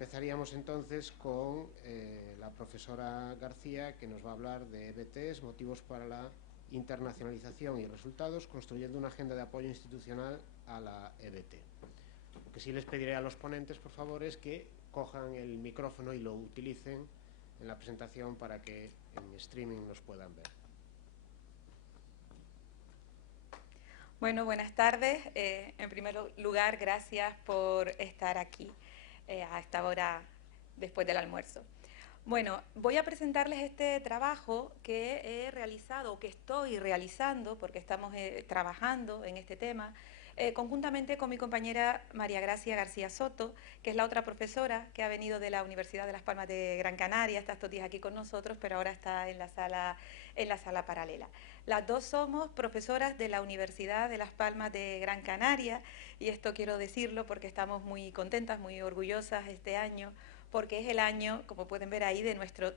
Empezaríamos entonces con la profesora García, que nos va a hablar de EBTs, motivos para la internacionalización y resultados, construyendo una agenda de apoyo institucional a la EBT. Lo que sí les pediré a los ponentes, por favor, es que cojan el micrófono y lo utilicen en la presentación para que en streaming nos puedan ver. Bueno, buenas tardes. En primer lugar, gracias por estar aquí a esta hora después del almuerzo. Bueno, voy a presentarles este trabajo que he realizado, que estoy realizando, porque estamos trabajando en este tema, conjuntamente con mi compañera María Gracia García Soto, que es la otra profesora que ha venido de la Universidad de Las Palmas de Gran Canaria, está estos días aquí con nosotros, pero ahora está en la sala paralela. Las dos somos profesoras de la Universidad de Las Palmas de Gran Canaria, y esto quiero decirlo porque estamos muy contentas, muy orgullosas este año, porque es el año, como pueden ver ahí, de nuestro...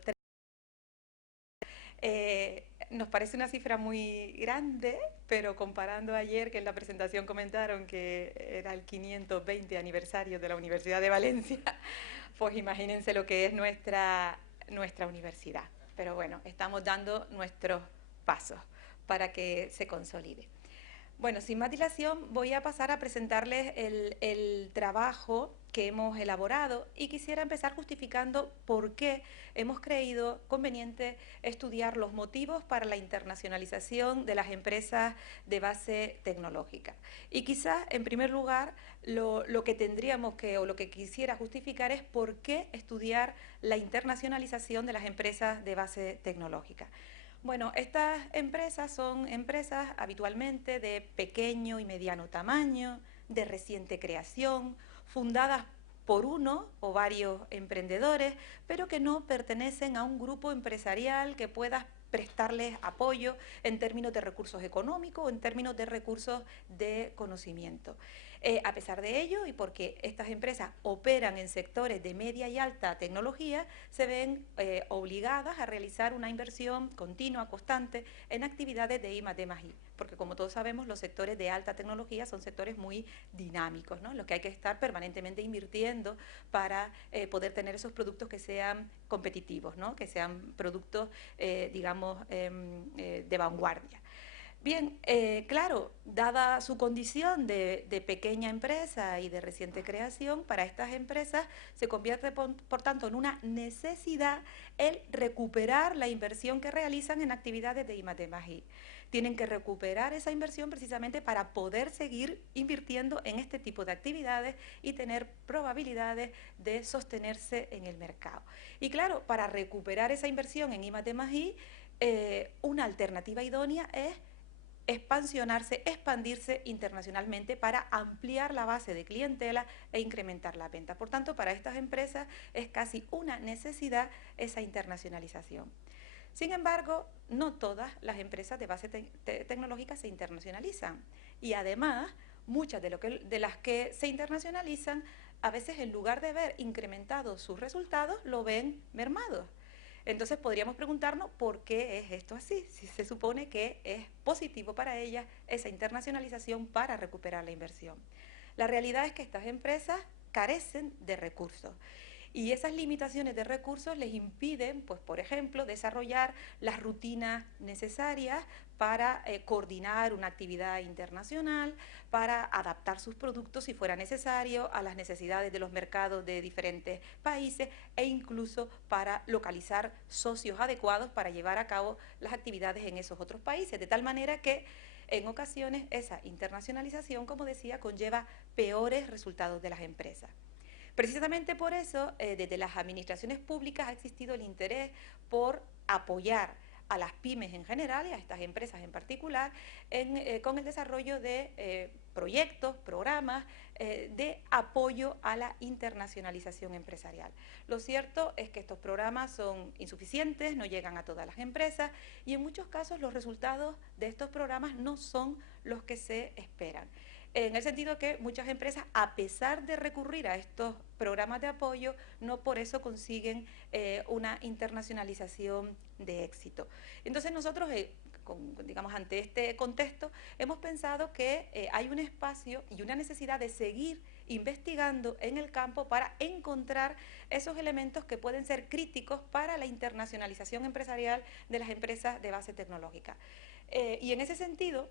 nos parece una cifra muy grande, pero comparando ayer, que en la presentación comentaron que era el 520 aniversario de la Universidad de Valencia, pues imagínense lo que es nuestra universidad. Pero bueno, estamos dando nuestros pasos para que se consolide. Bueno, sin más dilación, voy a pasar a presentarles el trabajo que hemos elaborado y quisiera empezar justificando por qué hemos creído conveniente estudiar los motivos para la internacionalización de las empresas de base tecnológica. Y quizás, en primer lugar, lo que tendríamos que, o lo que quisiera justificar es por qué estudiar la internacionalización de las empresas de base tecnológica. Bueno, estas empresas son empresas habitualmente de pequeño y mediano tamaño, de reciente creación, fundadas por uno o varios emprendedores, pero que no pertenecen a un grupo empresarial que pueda prestarles apoyo en términos de recursos económicos o en términos de recursos de conocimiento. A pesar de ello, y porque estas empresas operan en sectores de media y alta tecnología, se ven obligadas a realizar una inversión continua, constante, en actividades de I+D+I, porque como todos sabemos, los sectores de alta tecnología son sectores muy dinámicos, ¿no?, en los que hay que estar permanentemente invirtiendo para poder tener esos productos que sean competitivos, ¿no?, que sean productos, digamos, de vanguardia. Bien, claro, dada su condición de pequeña empresa y de reciente creación, para estas empresas se convierte, por tanto, en una necesidad el recuperar la inversión que realizan en actividades de I+D+I. Tienen que recuperar esa inversión precisamente para poder seguir invirtiendo en este tipo de actividades y tener probabilidades de sostenerse en el mercado. Y claro, para recuperar esa inversión en I+D+I, una alternativa idónea es expandirse internacionalmente para ampliar la base de clientela e incrementar la venta. Por tanto, para estas empresas es casi una necesidad esa internacionalización. Sin embargo, no todas las empresas de base tecnológica se internacionalizan y además muchas de las que se internacionalizan a veces en lugar de ver incrementados sus resultados lo ven mermados. Entonces podríamos preguntarnos por qué es esto así, si se supone que es positivo para ellas esa internacionalización para recuperar la inversión. La realidad es que estas empresas carecen de recursos. Y esas limitaciones de recursos les impiden, pues, por ejemplo, desarrollar las rutinas necesarias para coordinar una actividad internacional, para adaptar sus productos, si fuera necesario, a las necesidades de los mercados de diferentes países e incluso para localizar socios adecuados para llevar a cabo las actividades en esos otros países, de tal manera que en ocasiones esa internacionalización, como decía, conlleva peores resultados de las empresas. Precisamente por eso, desde las administraciones públicas ha existido el interés por apoyar a las pymes en general y a estas empresas en particular con el desarrollo de proyectos, programas de apoyo a la internacionalización empresarial. Lo cierto es que estos programas son insuficientes, no llegan a todas las empresas y en muchos casos los resultados de estos programas no son los que se esperan. En el sentido que muchas empresas, a pesar de recurrir a estos programas de apoyo, no por eso consiguen una internacionalización de éxito. Entonces nosotros, digamos, ante este contexto, hemos pensado que hay un espacio y una necesidad de seguir investigando en el campo para encontrar esos elementos que pueden ser críticos para la internacionalización empresarial de las empresas de base tecnológica. Y en ese sentido,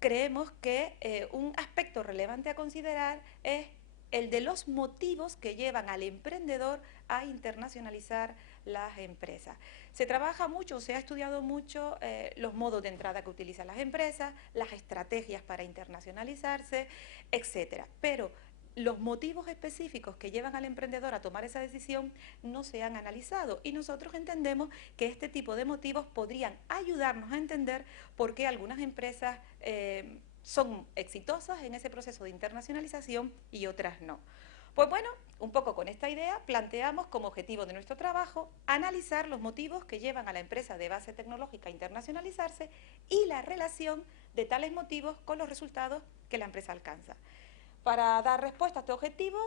creemos que un aspecto relevante a considerar es el de los motivos que llevan al emprendedor a internacionalizar las empresas. Se trabaja mucho, se ha estudiado mucho los modos de entrada que utilizan las empresas, las estrategias para internacionalizarse, etcétera. Pero los motivos específicos que llevan al emprendedor a tomar esa decisión no se han analizado y nosotros entendemos que este tipo de motivos podrían ayudarnos a entender por qué algunas empresas son exitosas en ese proceso de internacionalización y otras no. Pues bueno, un poco con esta idea planteamos como objetivo de nuestro trabajo analizar los motivos que llevan a la empresa de base tecnológica a internacionalizarse y la relación de tales motivos con los resultados que la empresa alcanza. Para dar respuesta a este objetivo,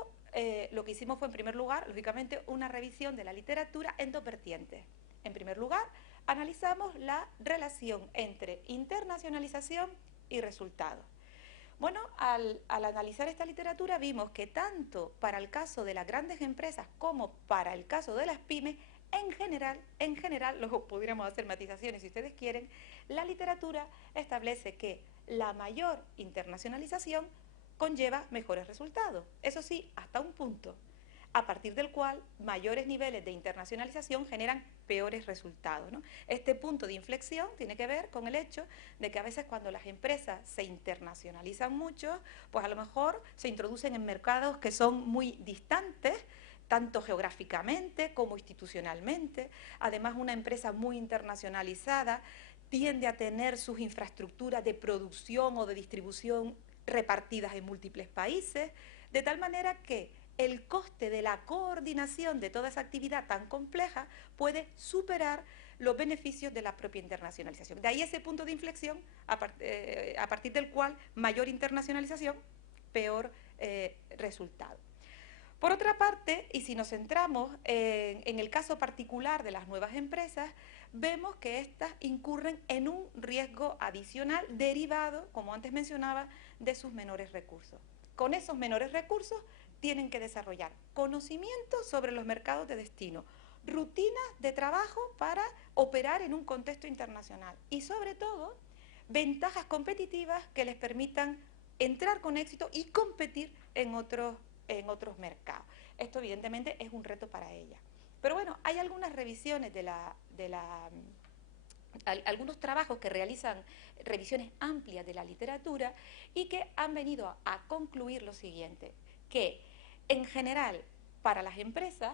lo que hicimos fue, en primer lugar, lógicamente, una revisión de la literatura en dos vertientes. En primer lugar, analizamos la relación entre internacionalización y resultados. Bueno, al analizar esta literatura vimos que tanto para el caso de las grandes empresas como para el caso de las pymes, en general, luego podríamos hacer matizaciones si ustedes quieren, la literatura establece que la mayor internacionalización conlleva mejores resultados. Eso sí, hasta un punto, a partir del cual mayores niveles de internacionalización generan peores resultados, ¿no? Este punto de inflexión tiene que ver con el hecho de que a veces cuando las empresas se internacionalizan mucho, pues a lo mejor se introducen en mercados que son muy distantes, tanto geográficamente como institucionalmente. Además, una empresa muy internacionalizada tiende a tener sus infraestructuras de producción o de distribución repartidas en múltiples países, de tal manera que el coste de la coordinación de toda esa actividad tan compleja puede superar los beneficios de la propia internacionalización. De ahí ese punto de inflexión a partir del cual mayor internacionalización, peor resultado. Por otra parte, y si nos centramos en el caso particular de las nuevas empresas, vemos que éstas incurren en un riesgo adicional derivado, como antes mencionaba, de sus menores recursos. Con esos menores recursos tienen que desarrollar conocimientos sobre los mercados de destino, rutinas de trabajo para operar en un contexto internacional y, sobre todo, ventajas competitivas que les permitan entrar con éxito y competir en otros mercados. Esto, evidentemente, es un reto para ellas. Pero bueno, hay algunas revisiones algunos trabajos que realizan revisiones amplias de la literatura y que han venido a concluir lo siguiente, que en general para las empresas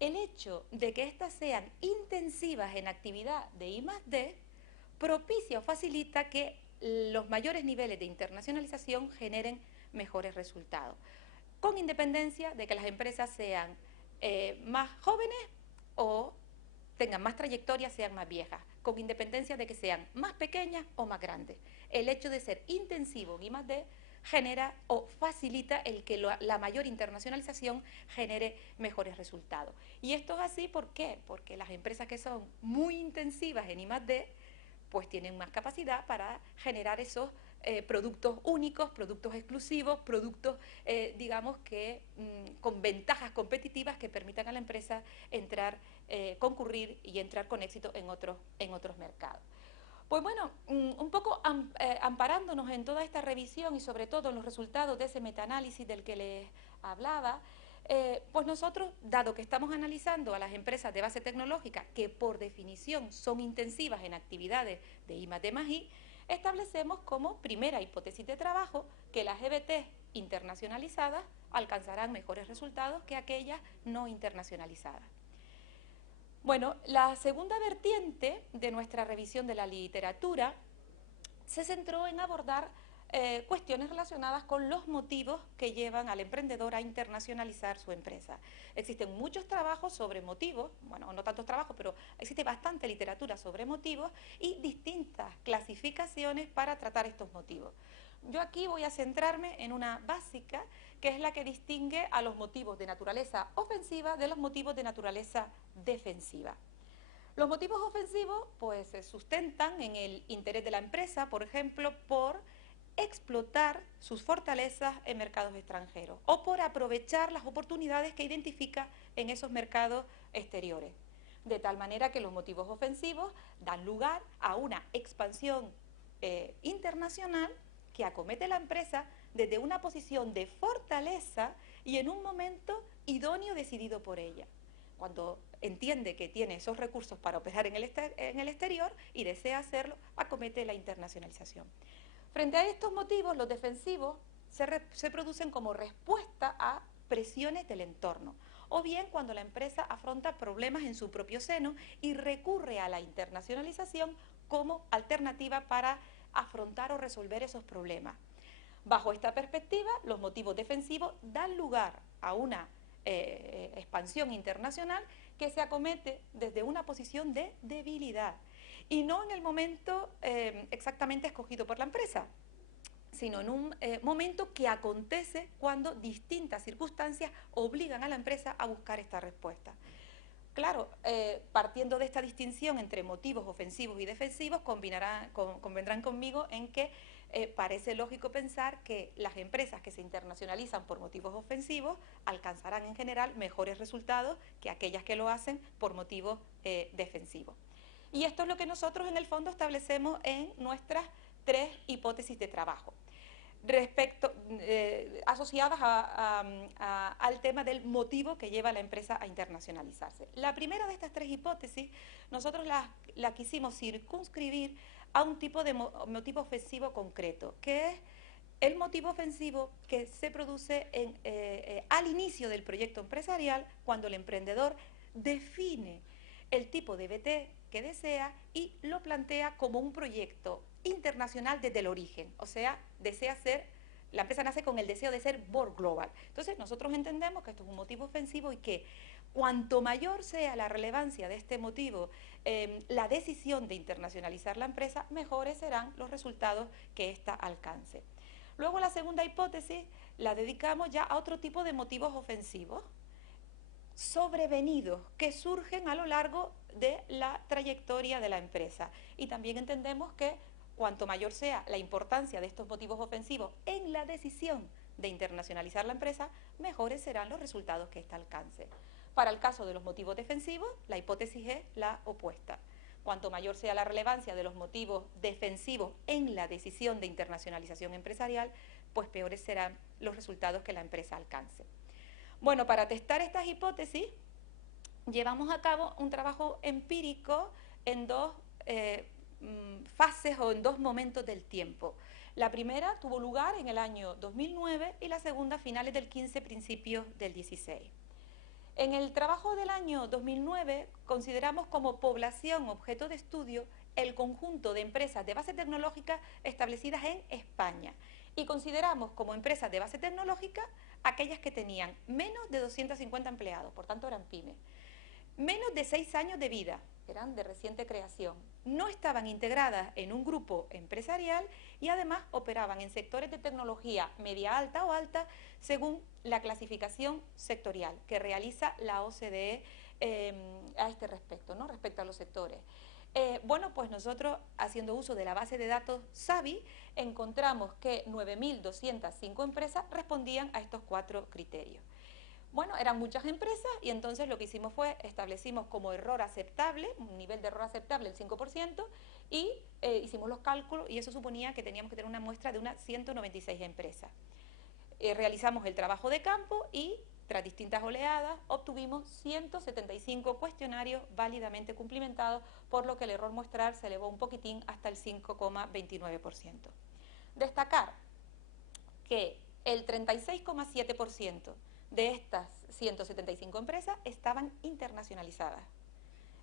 el hecho de que éstas sean intensivas en actividad de I+D propicia o facilita que los mayores niveles de internacionalización generen mejores resultados, con independencia de que las empresas sean más jóvenes o tengan más trayectoria, sean más viejas, con independencia de que sean más pequeñas o más grandes. El hecho de ser intensivo en I+D genera o facilita el que la mayor internacionalización genere mejores resultados. Y esto es así, ¿por qué? Porque las empresas que son muy intensivas en I+D, pues tienen más capacidad para generar esos productos únicos, productos exclusivos, productos, digamos, que con ventajas competitivas que permitan a la empresa entrar, concurrir y entrar con éxito en otros mercados. Pues bueno, un poco amparándonos en toda esta revisión y sobre todo en los resultados de ese metaanálisis del que les hablaba, pues nosotros, dado que estamos analizando a las empresas de base tecnológica que por definición son intensivas en actividades de I+D+I, establecemos como primera hipótesis de trabajo que las EBT internacionalizadas alcanzarán mejores resultados que aquellas no internacionalizadas. Bueno, la segunda vertiente de nuestra revisión de la literatura se centró en abordar cuestiones relacionadas con los motivos que llevan al emprendedor a internacionalizar su empresa. Existen muchos trabajos sobre motivos, bueno, no tantos trabajos, pero existe bastante literatura sobre motivos y distintas clasificaciones para tratar estos motivos. Yo aquí voy a centrarme en una básica, que es la que distingue a los motivos de naturaleza ofensiva de los motivos de naturaleza defensiva. Los motivos ofensivos pues se sustentan en el interés de la empresa, por ejemplo, por explotar sus fortalezas en mercados extranjeros o por aprovechar las oportunidades que identifica en esos mercados exteriores. De tal manera que los motivos ofensivos dan lugar a una expansión internacional que acomete la empresa desde una posición de fortaleza y en un momento idóneo decidido por ella. Cuando entiende que tiene esos recursos para operar en el exterior y desea hacerlo, acomete la internacionalización. Frente a estos motivos, los defensivos se producen como respuesta a presiones del entorno, o bien cuando la empresa afronta problemas en su propio seno y recurre a la internacionalización como alternativa para afrontar o resolver esos problemas. Bajo esta perspectiva, los motivos defensivos dan lugar a una expansión internacional que se acomete desde una posición de debilidad y no en el momento exactamente escogido por la empresa, sino en un momento que acontece cuando distintas circunstancias obligan a la empresa a buscar esta respuesta. Claro, partiendo de esta distinción entre motivos ofensivos y defensivos, convendrán conmigo en que parece lógico pensar que las empresas que se internacionalizan por motivos ofensivos alcanzarán en general mejores resultados que aquellas que lo hacen por motivos defensivos. Y esto es lo que nosotros en el fondo establecemos en nuestras 3 hipótesis de trabajo, asociadas al tema del motivo que lleva a la empresa a internacionalizarse. La primera de estas 3 hipótesis, nosotros la quisimos circunscribir a un tipo de motivo ofensivo concreto, que es el motivo ofensivo que se produce al inicio del proyecto empresarial, cuando el emprendedor define el tipo de EBT que desea y lo plantea como un proyecto internacional desde el origen, o sea, la empresa nace con el deseo de ser Board Global. Entonces, nosotros entendemos que esto es un motivo ofensivo y que cuanto mayor sea la relevancia de este motivo, la decisión de internacionalizar la empresa, mejores serán los resultados que ésta alcance. Luego, la segunda hipótesis la dedicamos ya a otro tipo de motivos ofensivos, sobrevenidos, que surgen a lo largo de la trayectoria de la empresa. Y también entendemos que cuanto mayor sea la importancia de estos motivos ofensivos en la decisión de internacionalizar la empresa, mejores serán los resultados que ésta alcance. Para el caso de los motivos defensivos, la hipótesis es la opuesta. Cuanto mayor sea la relevancia de los motivos defensivos en la decisión de internacionalización empresarial, pues peores serán los resultados que la empresa alcance. Bueno, para testar estas hipótesis, llevamos a cabo un trabajo empírico en 2 fases o en 2 momentos del tiempo. La primera tuvo lugar en el año 2009 y la segunda a finales del 15, principios del 16. En el trabajo del año 2009 consideramos como población objeto de estudio el conjunto de empresas de base tecnológica establecidas en España y consideramos como empresas de base tecnológica aquellas que tenían menos de 250 empleados, por tanto eran pymes, menos de 6 años de vida, eran de reciente creación, no estaban integradas en un grupo empresarial y además operaban en sectores de tecnología media alta o alta según la clasificación sectorial que realiza la OCDE a este respecto, ¿no? Respecto a los sectores. Bueno, pues nosotros, haciendo uso de la base de datos SABI, encontramos que 9.205 empresas respondían a estos 4 criterios. Bueno, eran muchas empresas y entonces lo que hicimos fue, establecimos como error aceptable, un nivel de error aceptable del 5%, y hicimos los cálculos y eso suponía que teníamos que tener una muestra de unas 196 empresas. Realizamos el trabajo de campo y, tras distintas oleadas, obtuvimos 175 cuestionarios válidamente cumplimentados, por lo que el error muestral se elevó un poquitín hasta el 5,29%. Destacar que el 36,7% de estas 175 empresas estaban internacionalizadas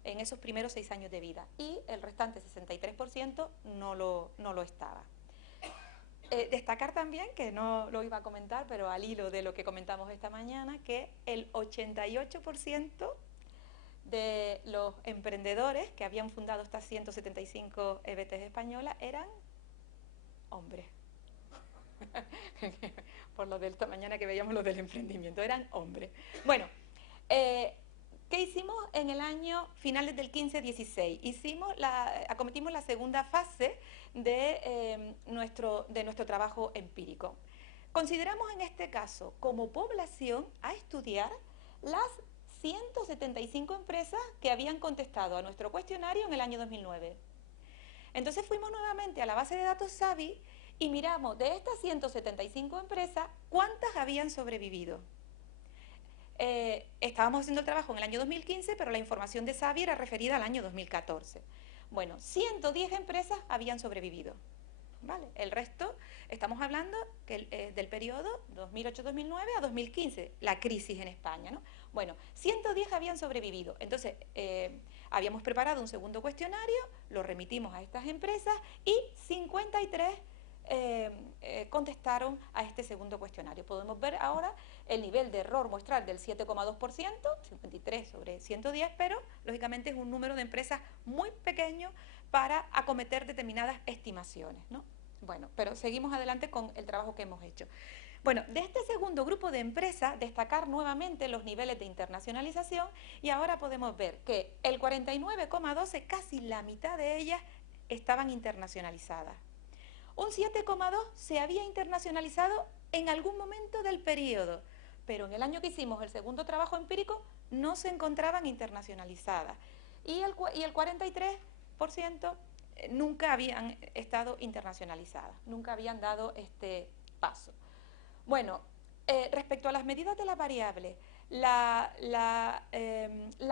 en esos primeros 6 años de vida y el restante 63% no lo estaba. Destacar también, que no lo iba a comentar, pero al hilo de lo que comentamos esta mañana, que el 88% de los emprendedores que habían fundado estas 175 EBTs españolas eran hombres. Por lo de esta mañana que veíamos lo del emprendimiento, eran hombres. Bueno, ¿qué hicimos? en el año finales del 15-16. Acometimos la segunda fase de nuestro trabajo empírico. Consideramos en este caso como población a estudiar las 175 empresas que habían contestado a nuestro cuestionario en el año 2009. Entonces fuimos nuevamente a la base de datos SABI y miramos de estas 175 empresas cuántas habían sobrevivido. Estábamos haciendo el trabajo en el año 2015, pero la información de SABI era referida al año 2014. Bueno, 110 empresas habían sobrevivido. ¿Vale? El resto, estamos hablando del periodo 2008-2009 a 2015, la crisis en España, ¿no? Bueno, 110 habían sobrevivido. Entonces, habíamos preparado un segundo cuestionario, lo remitimos a estas empresas y 53 contestaron a este segundo cuestionario. Podemos ver ahora el nivel de error muestral del 7,2%, 53 sobre 110, pero lógicamente es un número de empresas muy pequeño para acometer determinadas estimaciones, ¿no? Bueno, pero seguimos adelante con el trabajo que hemos hecho. Bueno, de este segundo grupo de empresas, destacar nuevamente los niveles de internacionalización y ahora podemos ver que el 49,12, casi la mitad de ellas, estaban internacionalizadas. Un 7,2 se había internacionalizado en algún momento del periodo, pero en el año que hicimos el segundo trabajo empírico no se encontraban internacionalizadas. Y el 43% nunca habían estado internacionalizadas, nunca habían dado este paso. Bueno, respecto a las medidas de las variables, la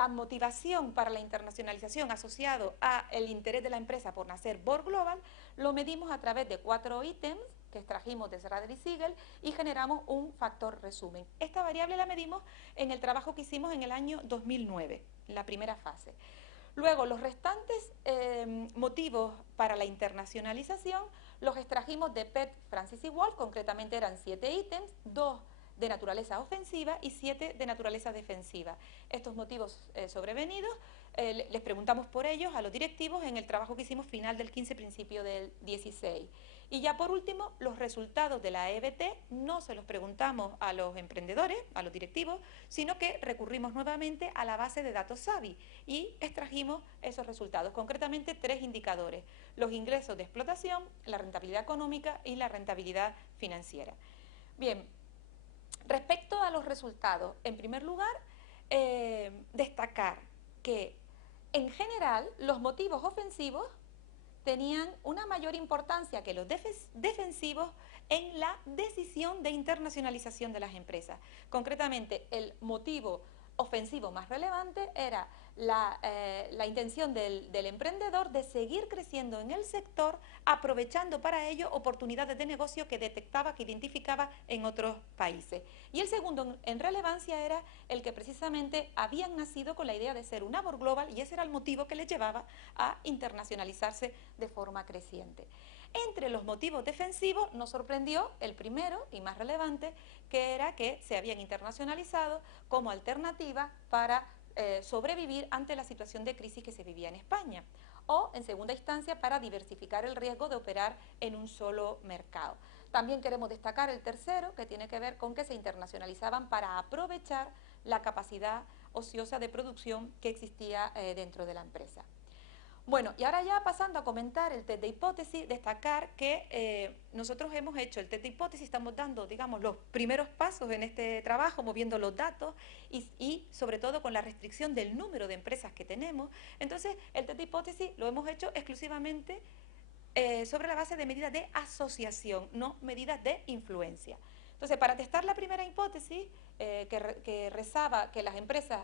motivación para la internacionalización asociado al interés de la empresa por nacer Borg Global lo medimos a través de 4 ítems que extrajimos de Schrader y Siegel y generamos un factor resumen. Esta variable la medimos en el trabajo que hicimos en el año 2009, en la primera fase. Luego, los restantes motivos para la internacionalización los extrajimos de Pett, Francis y Wolf, concretamente eran 7 ítems, 2 de naturaleza ofensiva y 7 de naturaleza defensiva. Estos motivos sobrevenidos, les preguntamos por ellos a los directivos en el trabajo que hicimos final del 15, principio del 16. Y ya por último, los resultados de la EBT no se los preguntamos a los emprendedores, a los directivos, sino que recurrimos nuevamente a la base de datos SABI y extrajimos esos resultados, concretamente 3 indicadores: los ingresos de explotación, la rentabilidad económica y la rentabilidad financiera. Bien, respecto a los resultados, en primer lugar, destacar que en general los motivos ofensivos tenían una mayor importancia que los defensivos en la decisión de internacionalización de las empresas. Concretamente, el motivo ofensivo más relevante era la intención del emprendedor de seguir creciendo en el sector, aprovechando para ello oportunidades de negocio que detectaba, que identificaba en otros países. Y el segundo en relevancia era el que precisamente habían nacido con la idea de ser una Borg Global y ese era el motivo que les llevaba a internacionalizarse de forma creciente. Entre los motivos defensivos nos sorprendió el primero y más relevante, que era que se habían internacionalizado como alternativa para sobrevivir ante la situación de crisis que se vivía en España, o en segunda instancia para diversificar el riesgo de operar en un solo mercado. También queremos destacar el tercero, que tiene que ver con que se internacionalizaban para aprovechar la capacidad ociosa de producción que existía dentro de la empresa. Bueno, y ahora ya pasando a comentar el test de hipótesis, destacar que nosotros hemos hecho el test de hipótesis, estamos dando, digamos, los primeros pasos en este trabajo, moviendo los datos y sobre todo con la restricción del número de empresas que tenemos. Entonces, el test de hipótesis lo hemos hecho exclusivamente sobre la base de medidas de asociación, no medidas de influencia. Entonces, para testar la primera hipótesis, que rezaba que las empresas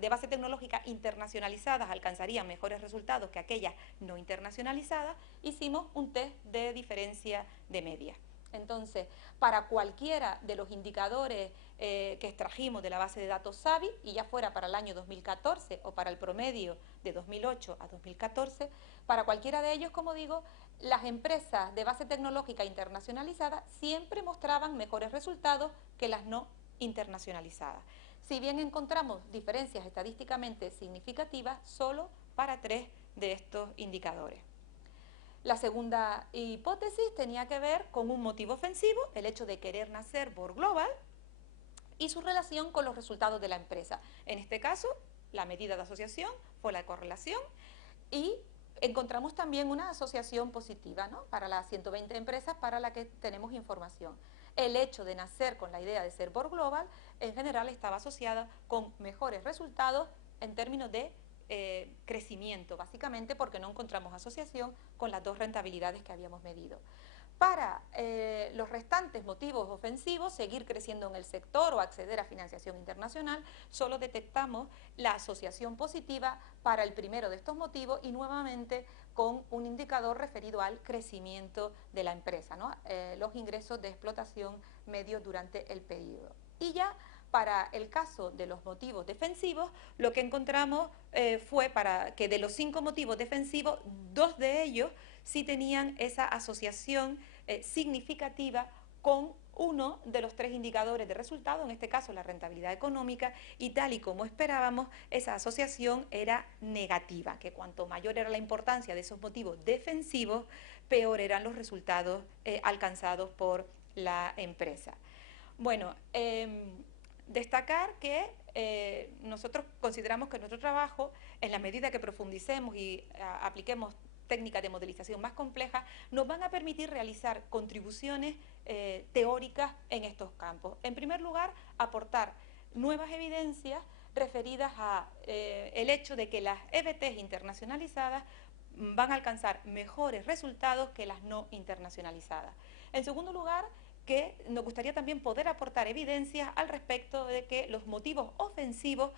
de base tecnológica internacionalizadas alcanzarían mejores resultados que aquellas no internacionalizadas, hicimos un test de diferencia de media. Entonces, para cualquiera de los indicadores que extrajimos de la base de datos SABI, y ya fuera para el año 2014 o para el promedio de 2008 a 2014, para cualquiera de ellos, como digo, las empresas de base tecnológica internacionalizada siempre mostraban mejores resultados que las no internacionalizadas. Si bien encontramos diferencias estadísticamente significativas solo para 3 de estos indicadores. La segunda hipótesis tenía que ver con un motivo ofensivo, el hecho de querer nacer Borg Global, y su relación con los resultados de la empresa. En este caso, la medida de asociación fue la correlación y encontramos también una asociación positiva, ¿no?, para las 120 empresas para las que tenemos información. El hecho de nacer con la idea de ser Board Global, en general estaba asociada con mejores resultados en términos de crecimiento, básicamente porque no encontramos asociación con las dos rentabilidades que habíamos medido. Para los restantes motivos ofensivos, seguir creciendo en el sector o acceder a financiación internacional, solo detectamos la asociación positiva para el primero de estos motivos y nuevamente con un indicador referido al crecimiento de la empresa, ¿no?, los ingresos de explotación medios durante el periodo. Y ya para el caso de los motivos defensivos, lo que encontramos fue para que de los 5 motivos defensivos, 2 de ellos sí tenían esa asociación significativa con uno de los 3 indicadores de resultado, en este caso la rentabilidad económica, y tal y como esperábamos, esa asociación era negativa, que cuanto mayor era la importancia de esos motivos defensivos, peor eran los resultados alcanzados por la empresa. Bueno, destacar que nosotros consideramos que nuestro trabajo, en la medida que profundicemos y apliquemos técnicas de modelización más complejas, nos van a permitir realizar contribuciones teóricas en estos campos. En primer lugar, aportar nuevas evidencias referidas a el hecho de que las EBTs internacionalizadas van a alcanzar mejores resultados que las no internacionalizadas. En segundo lugar, que nos gustaría también poder aportar evidencias al respecto de que los motivos ofensivos,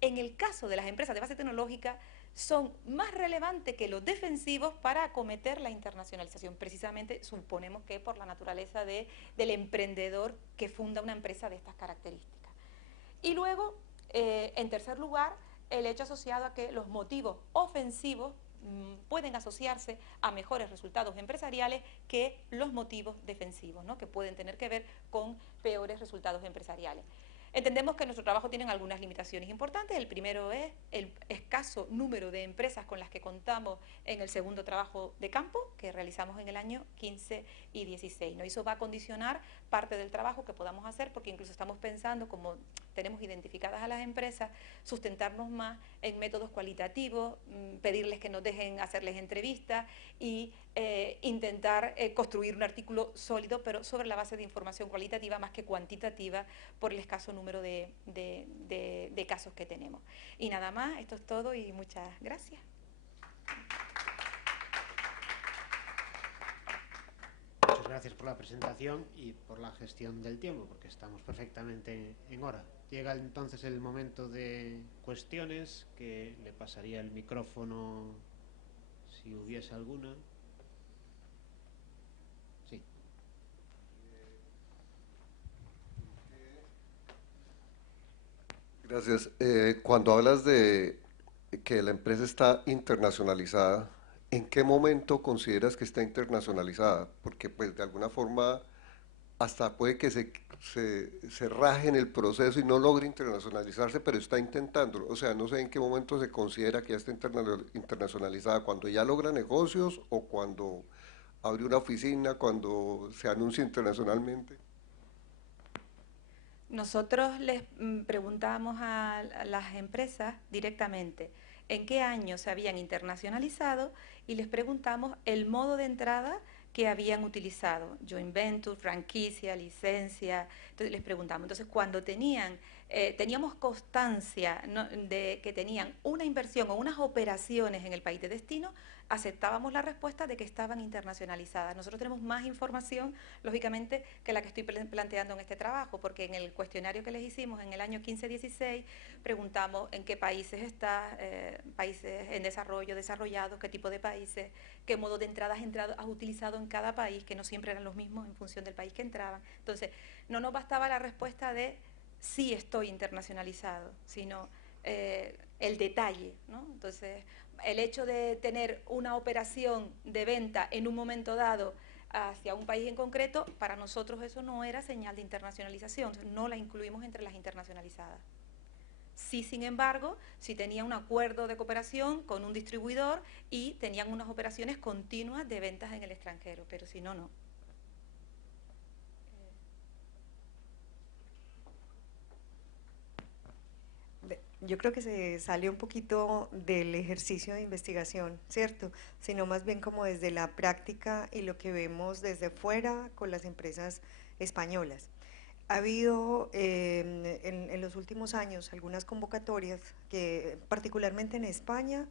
en el caso de las empresas de base tecnológica, son más relevantes que los defensivos para acometer la internacionalización. Precisamente suponemos que por la naturaleza del emprendedor que funda una empresa de estas características. Y luego, en tercer lugar, el hecho asociado a que los motivos ofensivos pueden asociarse a mejores resultados empresariales que los motivos defensivos, ¿no?, que pueden tener que ver con peores resultados empresariales. Entendemos que nuestro trabajo tiene algunas limitaciones importantes. El primero es el escaso número de empresas con las que contamos en el segundo trabajo de campo que realizamos en el año 15 y 16, ¿no? Y eso va a condicionar parte del trabajo que podamos hacer, porque incluso estamos pensando, como tenemos identificadas a las empresas, sustentarnos más en métodos cualitativos, pedirles que nos dejen hacerles entrevistas y intentar construir un artículo sólido, pero sobre la base de información cualitativa más que cuantitativa, por el escaso número de casos que tenemos. Y nada más, esto es todo y muchas gracias. Muchas gracias por la presentación y por la gestión del tiempo, porque estamos perfectamente en hora. Llega entonces el momento de cuestiones, que le pasaría el micrófono si hubiese alguna. Sí. Gracias. Cuando hablas de que la empresa está internacionalizada, ¿en qué momento consideras que está internacionalizada? Porque pues de alguna forma hasta puede que se raje en el proceso y no logre internacionalizarse, pero está intentándolo. O sea, no sé en qué momento se considera que ya está internacionalizada, cuando ya logra negocios o cuando abre una oficina, cuando se anuncia internacionalmente. Nosotros les preguntamos a las empresas directamente en qué año se habían internacionalizado y les preguntamos el modo de entrada que habían utilizado, joint venture, franquicia, licencia. Entonces les preguntamos. Entonces cuando teníamos constancia, ¿no?, de que tenían una inversión o unas operaciones en el país de destino, aceptábamos la respuesta de que estaban internacionalizadas. Nosotros tenemos más información, lógicamente, que la que estoy planteando en este trabajo, porque en el cuestionario que les hicimos en el año 15-16 preguntamos en qué países está, países en desarrollo, desarrollados, qué tipo de países, qué modo de entrada has utilizado en cada país, que no siempre eran los mismos en función del país que entraban. Entonces, no nos bastaba la respuesta de sí estoy internacionalizado, sino el detalle, ¿no? Entonces, el hecho de tener una operación de venta en un momento dado hacia un país en concreto, para nosotros eso no era señal de internacionalización, no la incluimos entre las internacionalizadas. Sí, sin embargo, sí tenía un acuerdo de cooperación con un distribuidor y tenían unas operaciones continuas de ventas en el extranjero, pero si no, no. yo creo que se sale un poquito del ejercicio de investigación, ¿cierto? Sino más bien como desde la práctica y lo que vemos desde fuera con las empresas españolas. Ha habido en los últimos años algunas convocatorias, que, particularmente en España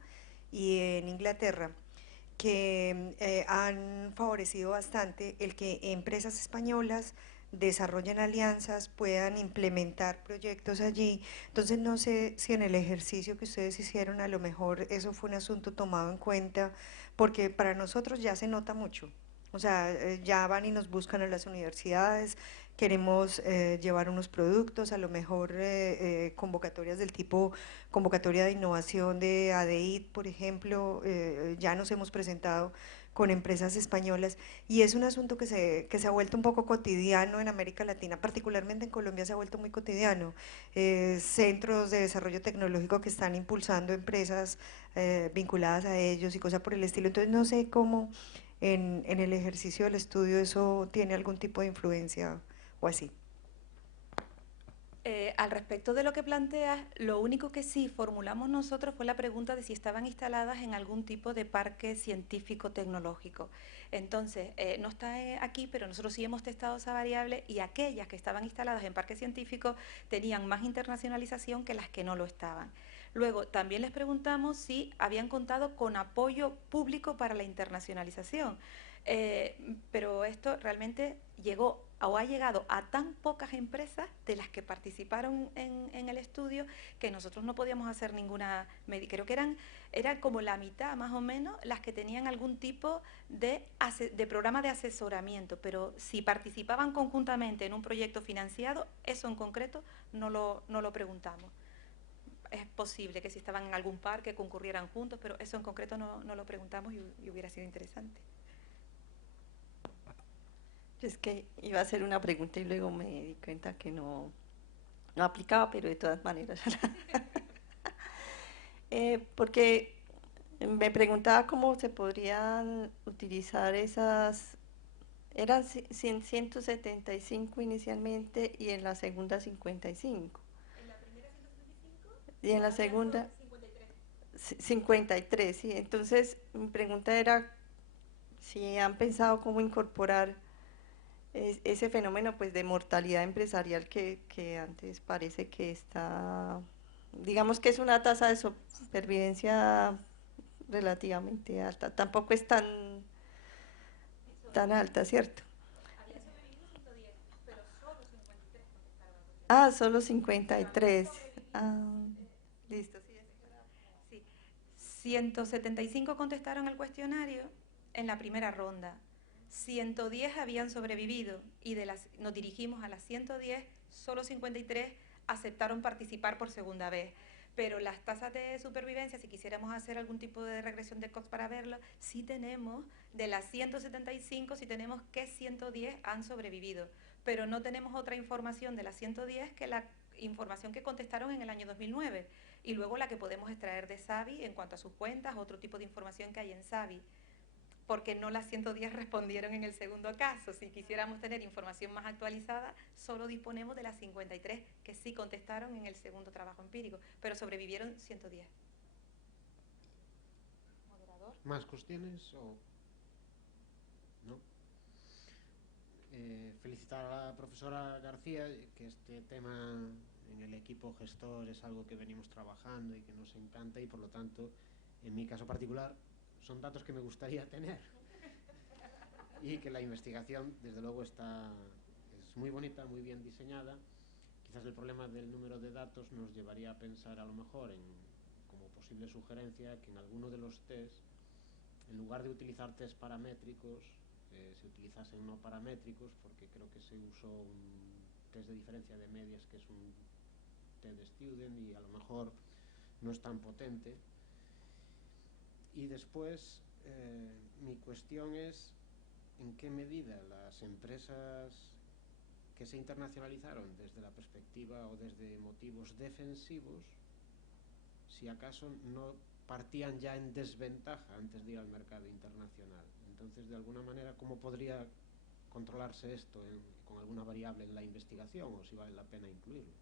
y en Inglaterra, que han favorecido bastante el que empresas españolas desarrollen alianzas, puedan implementar proyectos allí. Entonces no sé si en el ejercicio que ustedes hicieron a lo mejor eso fue un asunto tomado en cuenta, porque para nosotros ya se nota mucho. O sea, ya van y nos buscan a las universidades, queremos llevar unos productos, a lo mejor convocatorias del tipo convocatoria de innovación de ADIT, por ejemplo, ya nos hemos presentado con empresas españolas y es un asunto que se ha vuelto un poco cotidiano en América Latina, particularmente en Colombia se ha vuelto muy cotidiano. Centros de desarrollo tecnológico que están impulsando empresas vinculadas a ellos y cosas por el estilo. Entonces no sé cómo en el ejercicio del estudio eso tiene algún tipo de influencia o así. Al respecto de lo que planteas, lo único que sí formulamos nosotros fue la pregunta de si estaban instaladas en algún tipo de parque científico-tecnológico. Entonces, no está aquí, pero nosotros sí hemos testado esa variable y aquellas que estaban instaladas en parques científicos tenían más internacionalización que las que no lo estaban. Luego, también les preguntamos si habían contado con apoyo público para la internacionalización. Pero esto realmente llegó o ha llegado a tan pocas empresas de las que participaron en el estudio que nosotros no podíamos hacer ninguna medida. Creo que eran como la mitad más o menos las que tenían algún tipo de programa de asesoramiento, pero si participaban conjuntamente en un proyecto financiado, eso en concreto no lo preguntamos. Es posible que si estaban en algún parque concurrieran juntos, pero eso en concreto no lo preguntamos y hubiera sido interesante. Yo es que iba a hacer una pregunta y luego me di cuenta que no aplicaba, pero de todas maneras. Porque me preguntaba cómo se podrían utilizar esas, eran 175 inicialmente y en la segunda 55. ¿En la primera 175? Y en la segunda 53, sí. Entonces mi pregunta era si han pensado cómo incorporar ese fenómeno pues de mortalidad empresarial que antes parece que está, digamos que es una tasa de supervivencia relativamente alta, tampoco es tan alta, ¿cierto? Habían sobrevivido 110, pero solo 53 contestaron. Ah, solo 53. Ah, listo, sí. Sí, 175 contestaron al cuestionario en la primera ronda. 110 habían sobrevivido y nos dirigimos a las 110, solo 53 aceptaron participar por segunda vez. Pero las tasas de supervivencia, si quisiéramos hacer algún tipo de regresión de Cox para verlo, sí tenemos, de las 175, sí tenemos que 110 han sobrevivido. Pero no tenemos otra información de las 110 que la información que contestaron en el año 2009 y luego la que podemos extraer de SABI en cuanto a sus cuentas, otro tipo de información que hay en SABI, porque no las 110 respondieron en el segundo caso. Si quisiéramos tener información más actualizada, solo disponemos de las 53 que sí contestaron en el segundo trabajo empírico, pero sobrevivieron 110. ¿Moderador? ¿Más cuestiones o no? Felicitar a la profesora García, que este tema en el equipo gestor es algo que venimos trabajando y que nos encanta y por lo tanto, en mi caso particular, son datos que me gustaría tener y que la investigación desde luego es muy bonita, muy bien diseñada. Quizás el problema del número de datos nos llevaría a pensar a lo mejor como posible sugerencia que en alguno de los test, en lugar de utilizar test paramétricos, se utilizasen no paramétricos, porque creo que se usó un test de diferencia de medias que es un TED Student y a lo mejor no es tan potente. Y después mi cuestión es en qué medida las empresas que se internacionalizaron desde la perspectiva o desde motivos defensivos, si acaso no partían ya en desventaja antes de ir al mercado internacional. Entonces, de alguna manera, ¿cómo podría controlarse esto con alguna variable en la investigación o si vale la pena incluirlo?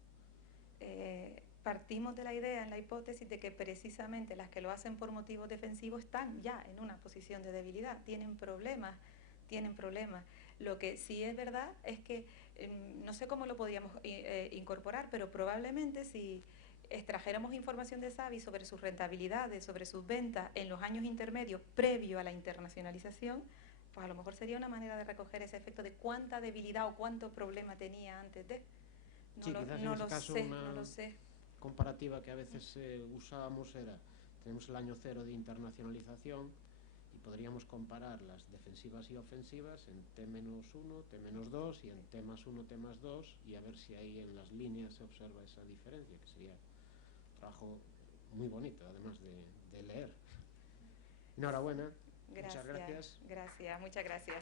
partimos de la idea, en la hipótesis, de que precisamente las que lo hacen por motivos defensivos están ya en una posición de debilidad, tienen problemas. Lo que sí es verdad es que no sé cómo lo podríamos incorporar, pero probablemente si extrajéramos información de Savi sobre sus rentabilidades, sobre sus ventas en los años intermedios previo a la internacionalización, pues a lo mejor sería una manera de recoger ese efecto de cuánta debilidad o cuánto problema tenía antes de. Sí, quizás en ese caso No lo sé. Comparativa que a veces usábamos era, tenemos el año cero de internacionalización y podríamos comparar las defensivas y ofensivas en T-1, T-2 y en T+1, T+2 y a ver si ahí en las líneas se observa esa diferencia, que sería un trabajo muy bonito, además de leer. Enhorabuena. Gracias, Muchas gracias. Muchas gracias.